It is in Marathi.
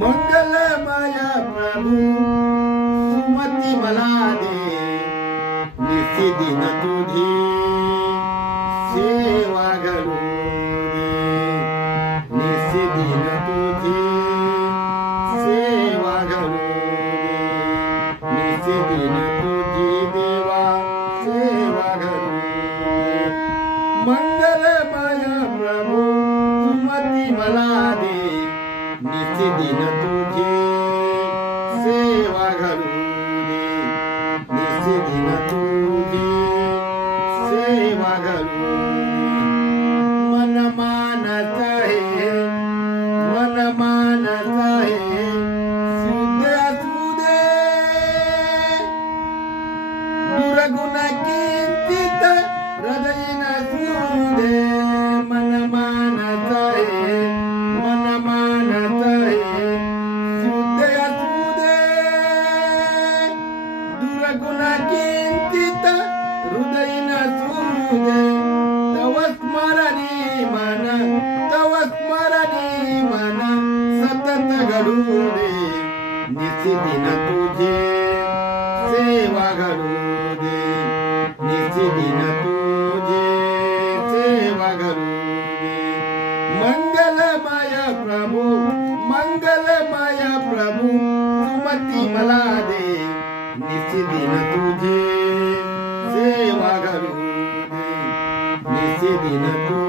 मंगलमय प्रभू सुमती मला दे, नित्यदिन तुझी सेवा घडू दे, नित्यदिन तुझी सेवा घडू दे, नित्यदिन तुझी देवा सेवा घडू दे. मंगलमय प्रभू सुमती मला दे, नित्यदिन तुझी सेवा घडू दे, नित्यदिन तुझी सेवा घडू दे. मन मानत आहे, मन मानत आहे, शुद्ध असू दे, दुर्गुण किंचित हृदय नसू दे. मन मानत आहे, मन मानत आहे, शुद्ध असू दे, दुर्गुण किंचित हृदय नसू दे. तव स्मरणी मन, तव स्मरणी मन सतत घडू दे, नित्यदिन तुझे सेवा घडू दे, नित्यदिन तुझे सेवा घडू दे. मंगलमय प्रभू, मंगलमय प्रभू सुमती मला दे, नित्यदिन तुझे सेवा घडू दे, नित्यदिन तू